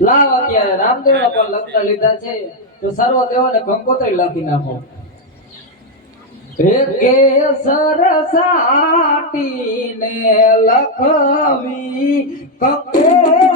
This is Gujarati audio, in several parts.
લાવ અત્યારે રામદેવ પણ લગ્ન લીધા છે. તો સર્વ દેવોને કંકોત્રી લખી નાખો. કે સરસાટી ને લખવી કંકોત્રી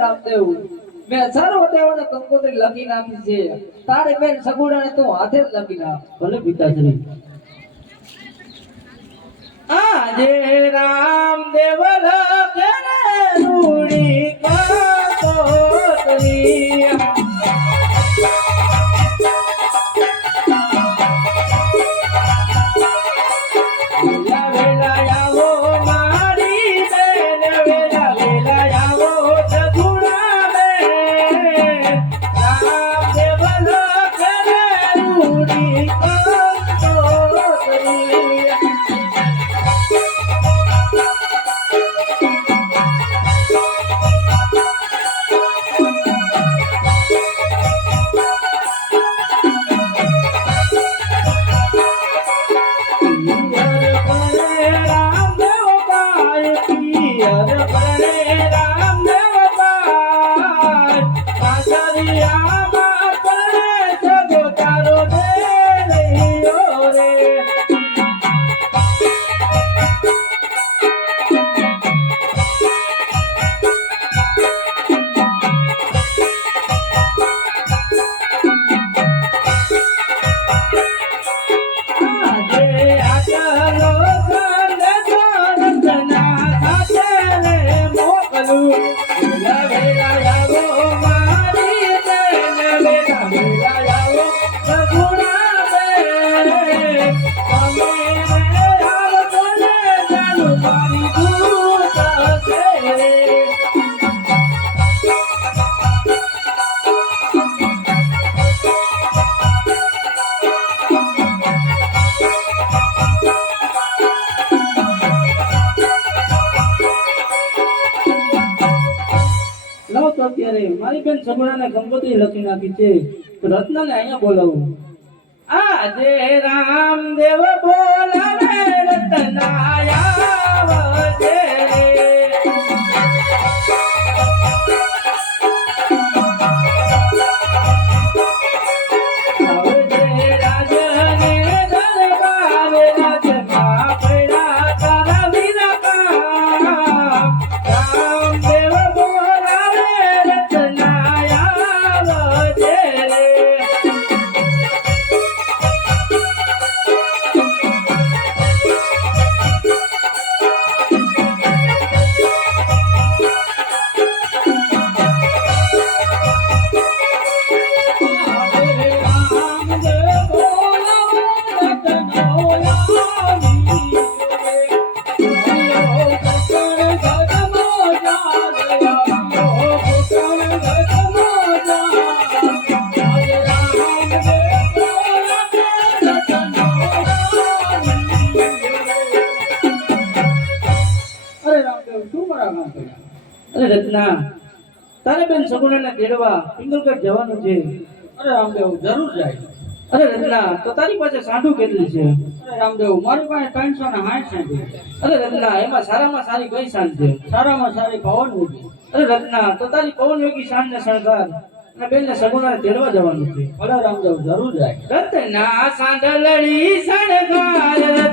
રામદેવ. મેં સર્વદેવોને કંકોત્રી લખી નાખી છે. તારે બેન સગુણાને તું હાથે જ લખી નાખ. ભલે પિતાશ્રી. આજે અહીંયા મારી બેન સગુણાને ગંગોત્રી લખી નાખી છે. રત્નાને અહીંયા બોલાવું. આજે રામદેવ બોલાવે રતનાયા અરે રત્ના તારે બેન સગુણાને તેડવા પિંગલગઢ જવાનું છે. અરે રામદેવ જરૂર જાય. અરે રત્ના તો તારી પાસે સાંઠું કેટલી છે? અરે રામદેવ મારી પાસે ત્રણસો ને સાઠ સાંધી અરે રત્ના એમાં સારામાં સારી કઈ સાંજ છે? સારામાં સારી પવન યોગી અરે રત્ના તો તારી પવન યોગી સાંજ ને શણગાર અને બેન ને સગુણાને તેડવા જવાનું છે. અરે રામદેવ જરૂર જાય. રત્ના સાંડલડી શણગાર.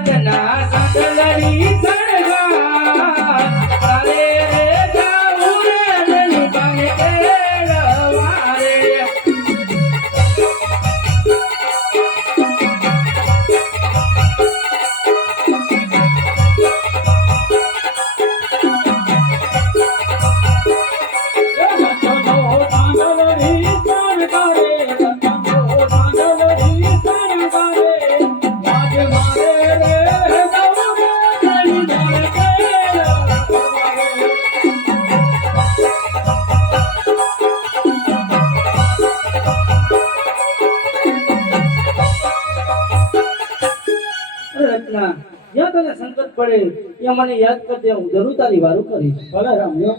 અરે જ્યાં તને સંકટ પડે, ત્યાં મને યાદ કરજે હું જરૂર તારી વારું કરીશ. ભલે રામદેવ